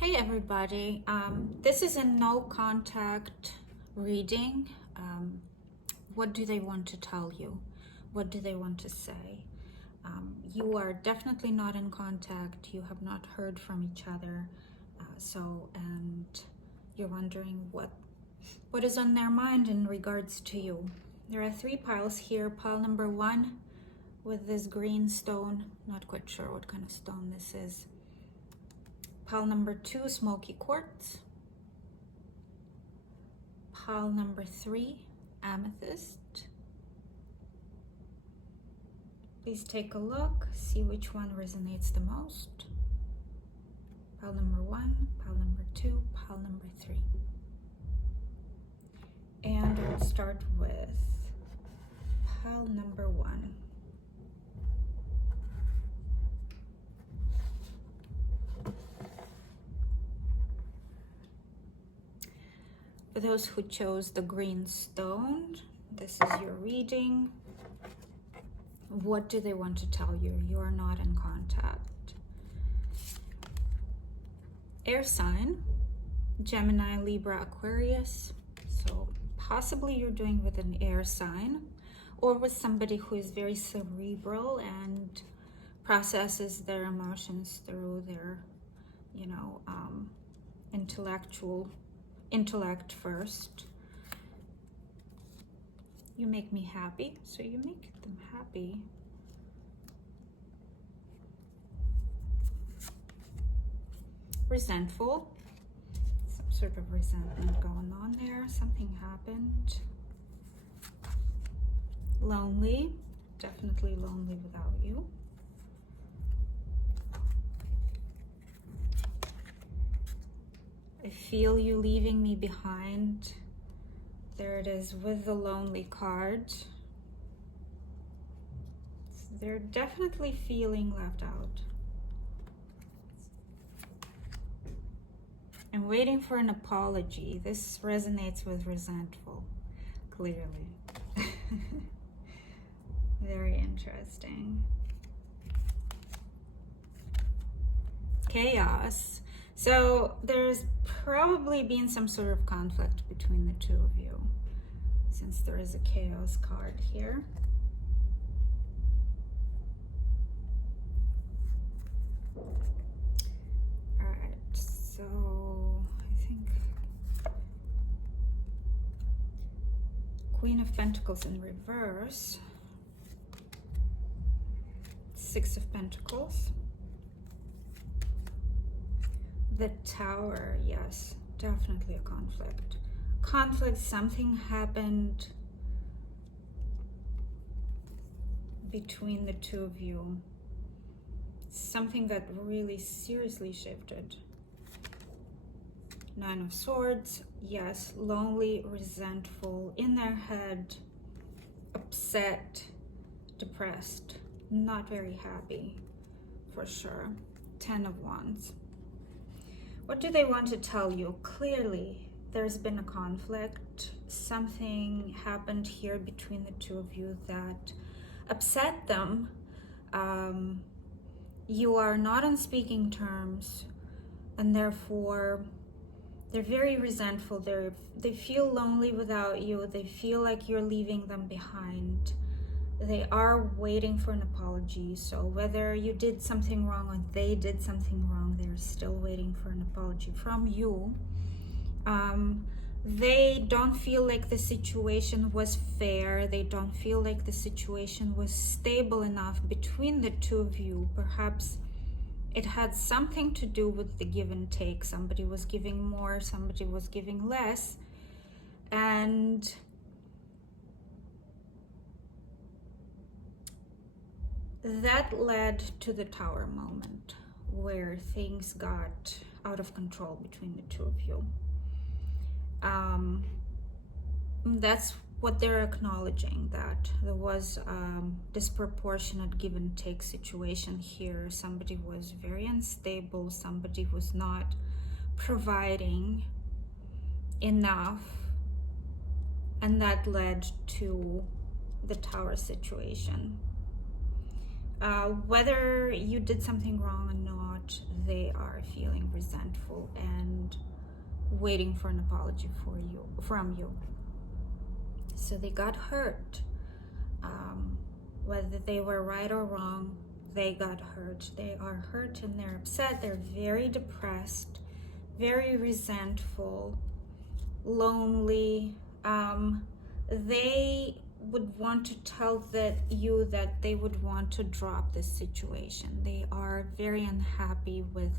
Hey everybody, this is a no contact reading. What do they want to tell you? What do they want to say? You are definitely not in contact. You have not heard from each other. And you're wondering what is on their mind in regards to you. There are 3 piles here. Pile number 1 with this green stone. Not quite sure what kind of stone this is. Pile number 2, smoky quartz. Pile number 3, amethyst. Please take a look, see which one resonates the most. Pile number 1, pile number 2, pile number 3. And we'll start with pile number 1. For those who chose the green stone, this is your reading. What do they want to tell you? You are not in contact. Air sign, Gemini, Libra, Aquarius. So possibly you're doing with an air sign or with somebody who is very cerebral and processes their emotions through their, intellect first. You make me happy, so you make them happy. Resentful, some sort of resentment going on there. Something happened. Lonely, definitely lonely without you. I feel you leaving me behind. There it is with the lonely card. They're definitely feeling left out. I'm waiting for an apology. This resonates with resentful, clearly. Very interesting. Chaos. So there's probably been some sort of conflict between the two of you, since there is a chaos card here. All right, so I think Queen of Pentacles in reverse, 6 of Pentacles. The Tower, yes, definitely a conflict. Conflict, something happened between the two of you. Something that really seriously shifted. 9 of Swords, yes, lonely, resentful, in their head, upset, depressed, not very happy, for sure. 10 of Wands. What do they want to tell you? Clearly, there's been a conflict. Something happened here between the two of you that upset them. You are not on speaking terms, and therefore they're very resentful. They feel lonely without you. They feel like you're leaving them behind. They are waiting for an apology. So whether you did something wrong or they did something wrong, they're still waiting for an apology from you. They don't feel like the situation was fair. They don't feel like the situation was stable enough between the two of you. Perhaps it had something to do with the give and take. Somebody was giving more, somebody was giving less. And that led to the Tower moment, where things got out of control between the two of you. That's what they're acknowledging, that there was disproportionate give and take situation here. Somebody was very unstable, somebody was not providing enough, and that led to the Tower situation. Whether you did something wrong or not, they are feeling resentful and waiting for an apology from you. So they got hurt. Whether they were right or wrong, they got hurt. They are hurt and they're upset. They're very depressed, very resentful, lonely. They would want to tell you that they would want to drop this situation. They are very unhappy with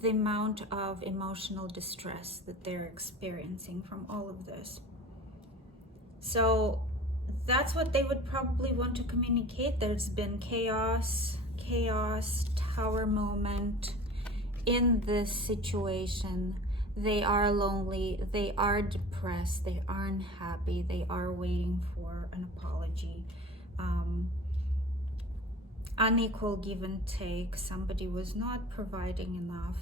the amount of emotional distress that they're experiencing from all of this. So that's what they would probably want to communicate. There's been chaos, tower moment in this situation. They are lonely, they are depressed, they aren't happy, they are waiting for an apology. Unequal give and take. Somebody was not providing enough.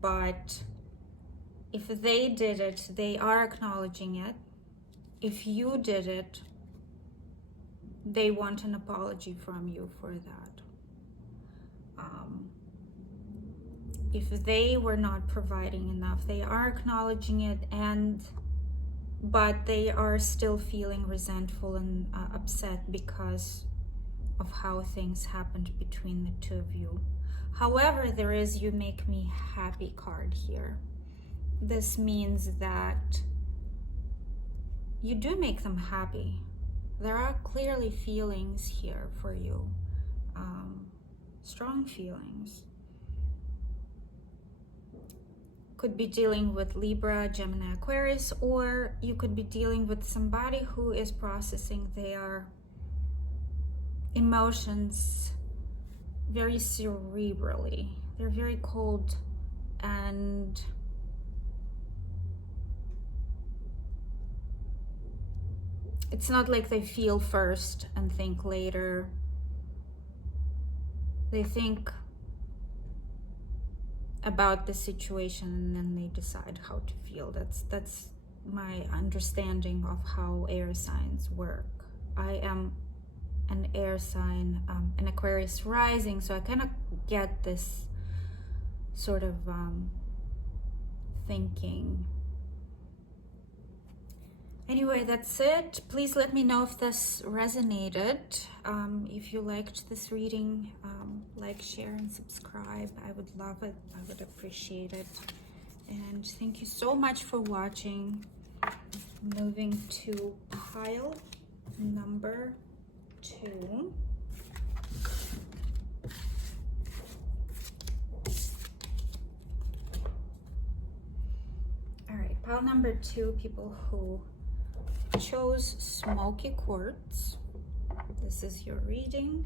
But if they did it, they are acknowledging it. If you did it, they want an apology from you for that. If they were not providing enough, they are acknowledging it, but they are still feeling resentful and upset because of how things happened between the two of you. However, there is "you make me happy" card here. This means that you do make them happy. There are clearly feelings here for you, strong feelings. Could be dealing with Libra, Gemini, Aquarius, or you could be dealing with somebody who is processing their emotions very cerebrally. They're very cold and it's not like they feel first and think later. They think about the situation and then they decide how to feel. That's my understanding of how air signs work. I am an air sign, an Aquarius rising, so I kind of get this sort of thinking. Anyway, that's it. Please let me know if this resonated. If you liked this reading, like, share, and subscribe. I would love it. I would appreciate it. And thank you so much for watching. Moving to pile number 2. All right, pile number 2, people who chose smoky quartz. This is your reading.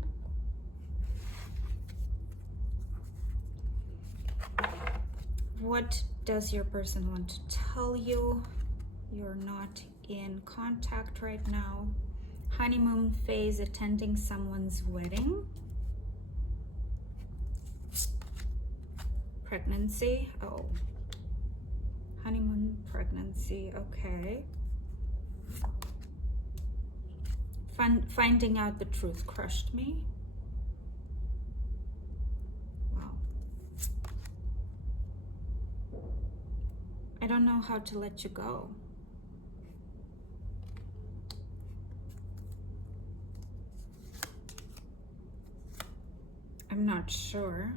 What does your person want to tell you? You're not in contact right now. Honeymoon phase, attending someone's wedding. Pregnancy. Oh, honeymoon, pregnancy. Okay. Finding out the truth crushed me. Wow. I don't know how to let you go. I'm not sure.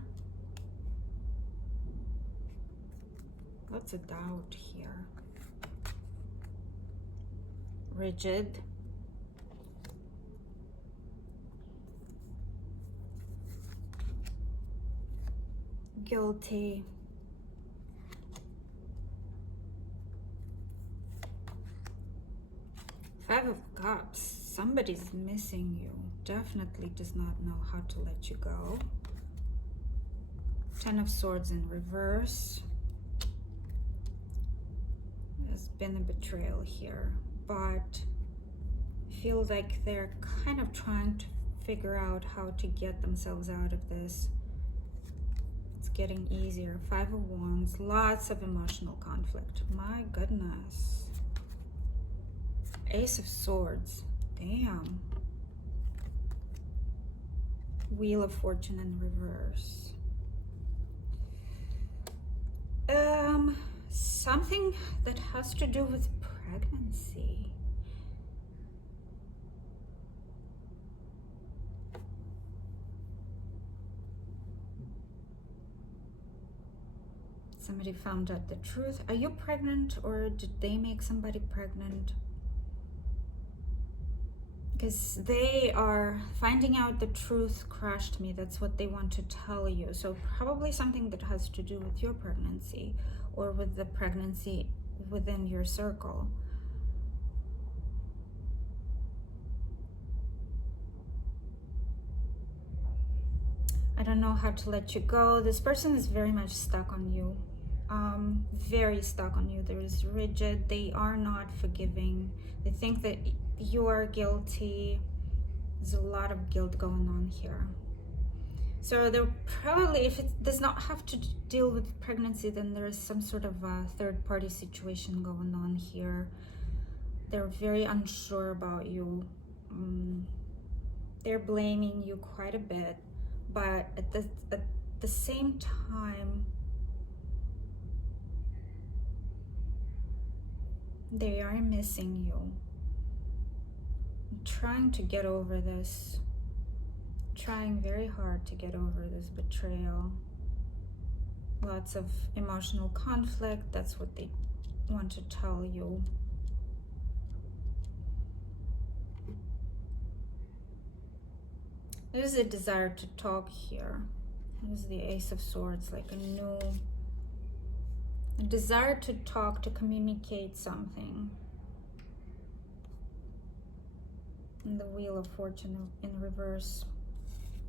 Lots of doubt here. Rigid. Guilty. Five of Cups. Somebody's missing you. Definitely does not know how to let you go. Ten of Swords in reverse. There's been a betrayal here, but I feel like they're kind of trying to figure out how to get themselves out of this. It's getting easier. Five of Wands. Lots of emotional conflict. My goodness. Ace of Swords. Damn. Wheel of Fortune in reverse. something that has to do with pregnancy. Somebody found out the truth. Are you pregnant, or did they make somebody pregnant? Because they are finding out the truth crushed me. That's what they want to tell you. So probably something that has to do with your pregnancy, or with the pregnancy within your circle. I don't know how to let you go. This person is very much stuck on you. Very stuck on you. There is rigid. They are not forgiving. They think that you are guilty. There's a lot of guilt going on here. So they're probably, if it does not have to deal with pregnancy, then there is some sort of a third-party situation going on here. They're very unsure about you. They're blaming you quite a bit, but at the same time, they are missing you. Trying to get over this. Trying very hard to get over this betrayal. Lots of emotional conflict. That's what they want to tell you. There's a desire to talk here. There's the Ace of Swords, like a desire to talk, to communicate something. And the Wheel of Fortune in reverse.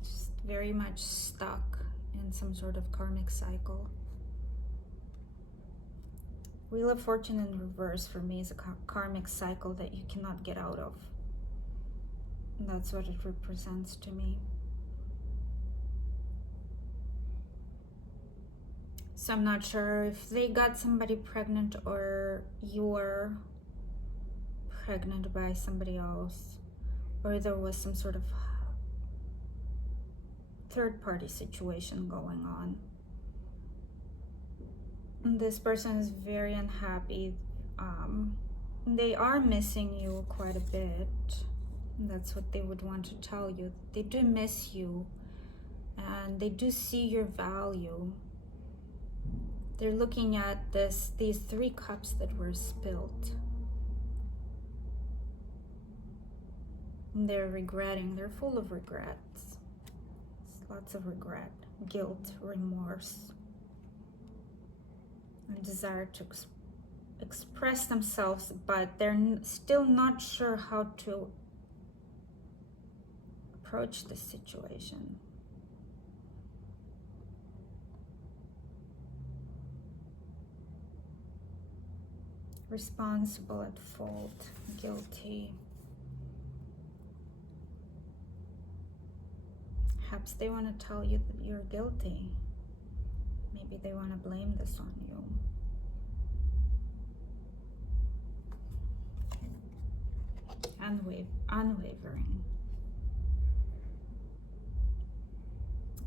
Just very much stuck in some sort of karmic cycle. Wheel of Fortune in reverse for me is a karmic cycle that you cannot get out of. And that's what it represents to me. So I'm not sure if they got somebody pregnant, or you're pregnant by somebody else, or there was some sort of third-party situation going on. And this person is very unhappy. They are missing you quite a bit. That's what they would want to tell you. They do miss you, and they do see your value. They're looking at these 3 cups that were spilled. And they're regretting. They're full of regrets. Lots of regret, guilt, remorse, a desire to express themselves, but they're still not sure how to approach this situation. Responsible, at fault, guilty. Perhaps they want to tell you that you're guilty. Maybe they want to blame this on you. Unwavering.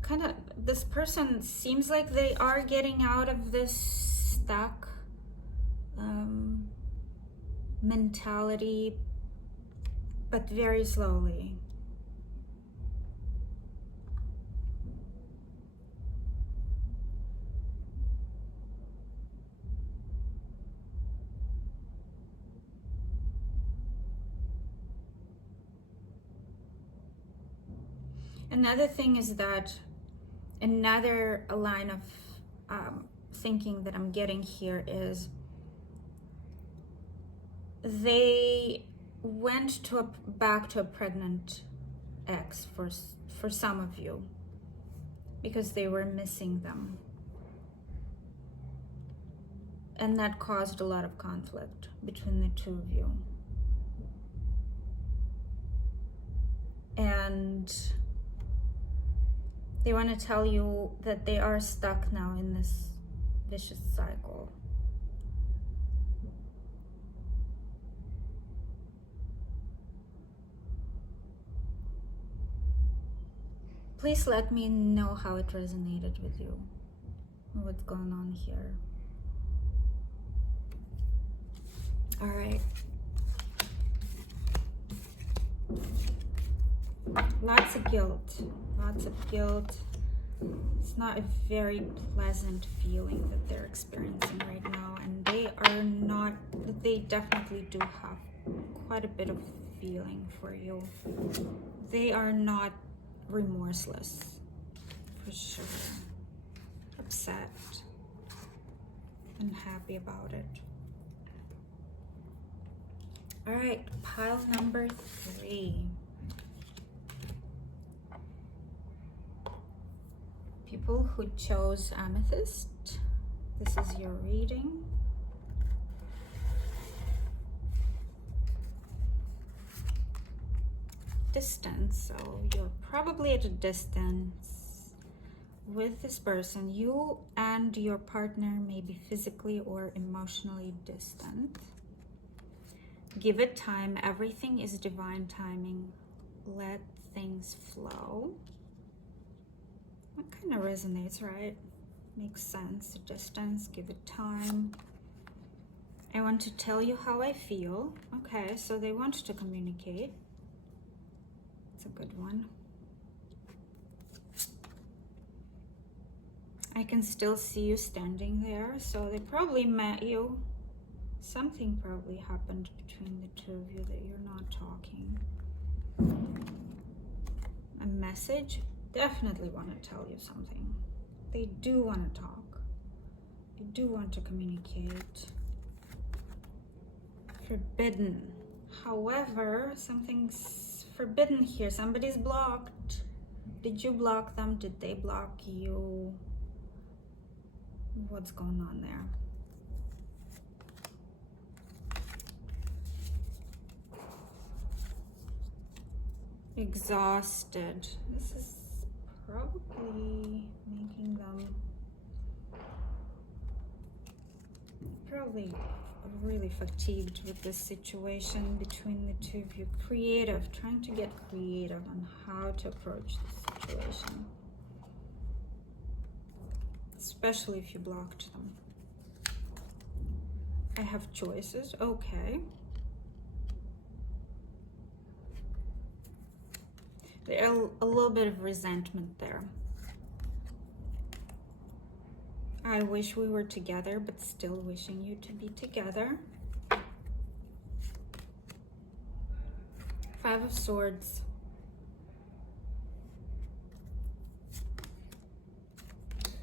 Kind of, this person seems like they are getting out of this stuck mentality, but very slowly. Another thing is that another line of thinking that I'm getting here is they went back to a pregnant ex for some of you because they were missing them, and that caused a lot of conflict between the 2 of you. And they want to tell you that they are stuck now in this vicious cycle. Please let me know how it resonated with you, what's going on here. All right. Lots of guilt. Lots of guilt. It's not a very pleasant feeling that they're experiencing right now, and they definitely do have quite a bit of feeling for you. They are not remorseless, for sure. Upset and happy about it. All right, pile number 3. People who chose amethyst, this is your reading. Distance, so you're probably at a distance with this person. You and your partner may be physically or emotionally distant. Give it time. Everything is divine timing. Let things flow. That kind of resonates, right? Makes sense. Distance, give it time. I want to tell you how I feel. Okay, so they want to communicate. It's a good one. I can still see you standing there, so they probably met you. Something probably happened between the two of you that you're not talking. A message. Definitely want to tell you something. They do want to talk. They do want to communicate. Forbidden. However, something's forbidden here. Somebody's blocked. Did you block them? Did they block you? What's going on there? Exhausted. This is probably making them probably really fatigued with this situation between the two of you. Creative, trying to get creative on how to approach the situation, especially if you blocked them. I have choices. Okay. There's a little bit of resentment there. I wish we were together, but still wishing you to be together. 5 of Swords.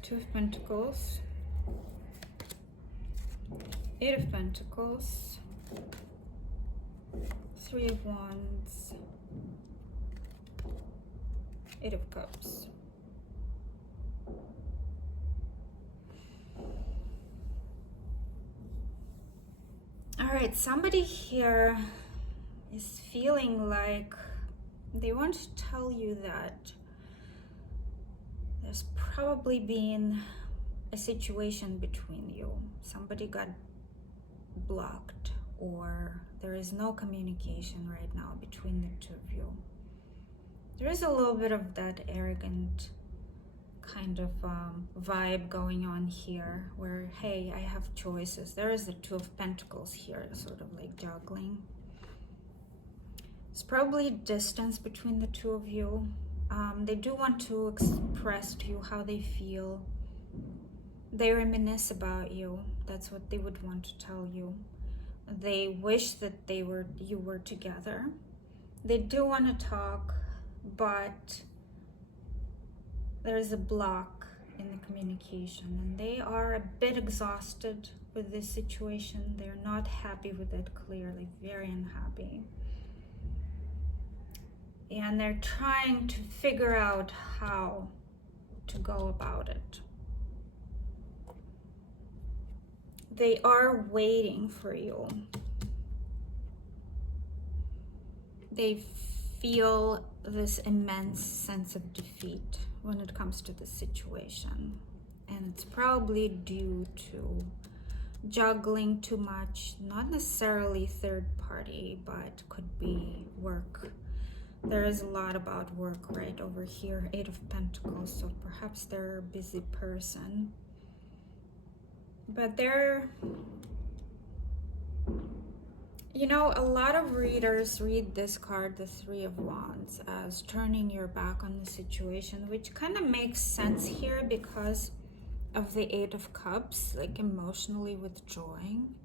Two of Pentacles. 8 of Pentacles. 3 of Wands. 8 of Cups. All right, somebody here is feeling like they want to tell you that there's probably been a situation between you. Somebody got blocked, or there is no communication right now between the two of you. There is a little bit of that arrogant kind of vibe going on here where, hey, I have choices. There is the 2 of Pentacles here, sort of like juggling. It's probably distance between the two of you. They do want to express to you how they feel. They reminisce about you. That's what they would want to tell you. They wish that you were together. They do want to talk, but there's a block in the communication, and they are a bit exhausted with this situation. They're not happy with it, clearly, very unhappy. And they're trying to figure out how to go about it. They are waiting for you. They feel this immense sense of defeat when it comes to this situation. And it's probably due to juggling too much, not necessarily third party, but could be work. There is a lot about work right over here, 8 of Pentacles, so perhaps they're a busy person. But they're You know, a lot of readers read this card, the Three of Wands, as turning your back on the situation, which kind of makes sense here because of the Eight of Cups, like emotionally withdrawing,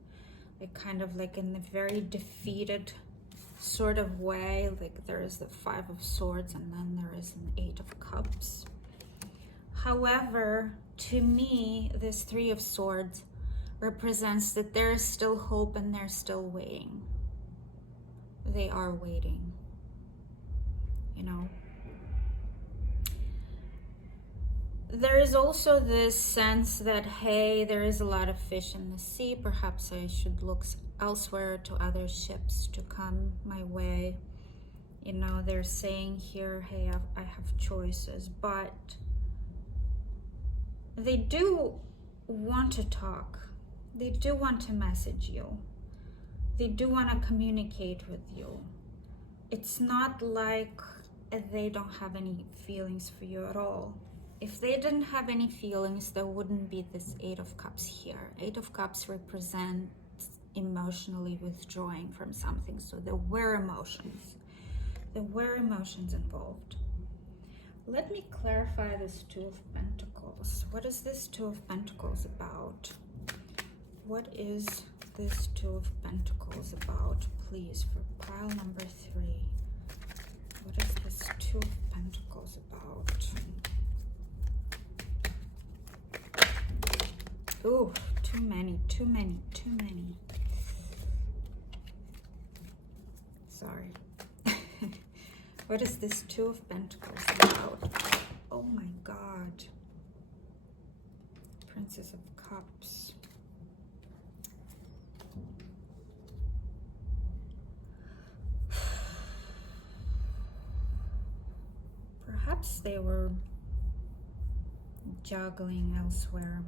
like kind of like in a very defeated sort of way. Like there is the Five of Swords and then there is an Eight of Cups. However, to me, this Three of Swords represents that there is still hope and they're still waiting. They are waiting, you know. There is also this sense that, hey, there is a lot of fish in the sea. Perhaps I should look elsewhere to other ships to come my way. You know, they're saying here, hey, I have choices, but they do want to talk. They do want to message you. They do want to communicate with you. It's not like they don't have any feelings for you at all. If they didn't have any feelings, there wouldn't be this Eight of Cups here. Eight of Cups represents emotionally withdrawing from something. So there were emotions. There were emotions involved. Let me clarify this Two of Pentacles. What is this Two of Pentacles about? What is this Two of Pentacles about, please, for pile number 3? What is this Two of Pentacles about? Ooh, too many. Sorry. What is this Two of Pentacles about? Oh my God. Princess of Cups. Perhaps they were juggling elsewhere.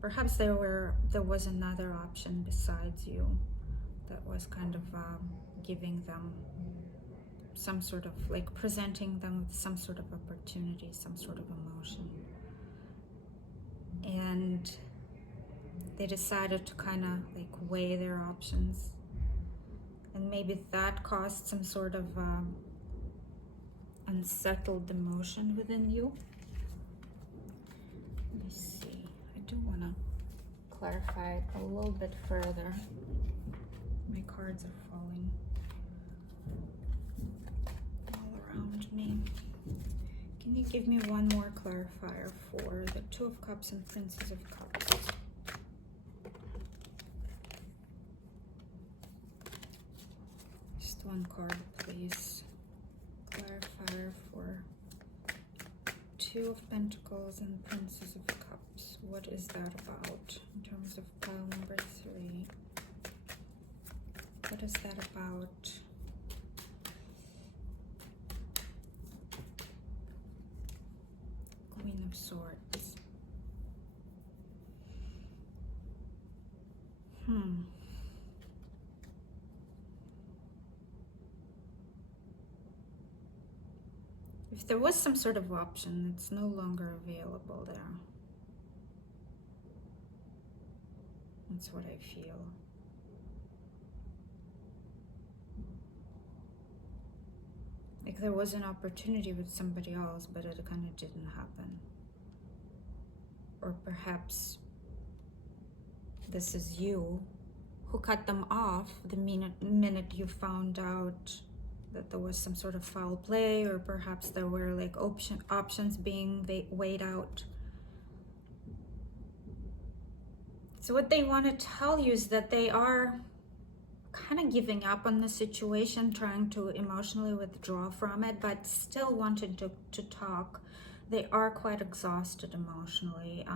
Perhaps there was another option besides you that was kind of giving them some sort of, like, presenting them with some sort of opportunity, some sort of emotion. And they decided to kind of like weigh their options. And maybe that caused some sort of unsettled emotion within you. Let me see. I do want to clarify it a little bit further. My cards are falling all around me. Can you give me one more clarifier for the Two of Cups and Princess of Cups? Just one card, please. Clarifier for Two of Pentacles and Princess of Cups. What is that about in terms of pile number 3? What is that about? Queen of Swords. If there was some sort of option, it's no longer available there. That's what I feel. Like there was an opportunity with somebody else, but it kind of didn't happen. Or perhaps this is you who cut them off the minute you found out that there was some sort of foul play, or perhaps there were like options being weighed out. So what they want to tell you is that they are kind of giving up on the situation, trying to emotionally withdraw from it, but still wanting to talk. They are quite exhausted emotionally.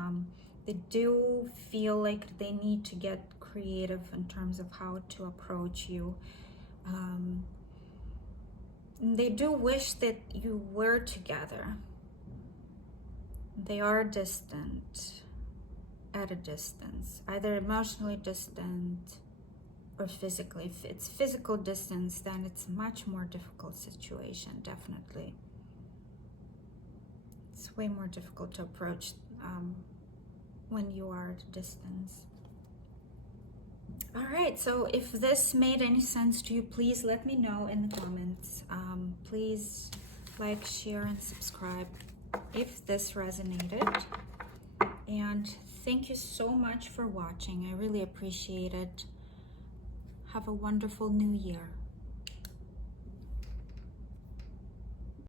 They do feel like they need to get creative in terms of how to approach you. They do wish that you were together. They are distant, at a distance, either emotionally distant or physically. If it's physical distance, then it's a much more difficult situation, definitely. It's way more difficult to approach when you are at a distance. All right, so if this made any sense to you, please let me know in the comments. Please like, share, and subscribe if this resonated. And thank you so much for watching. I really appreciate it. Have a wonderful new year.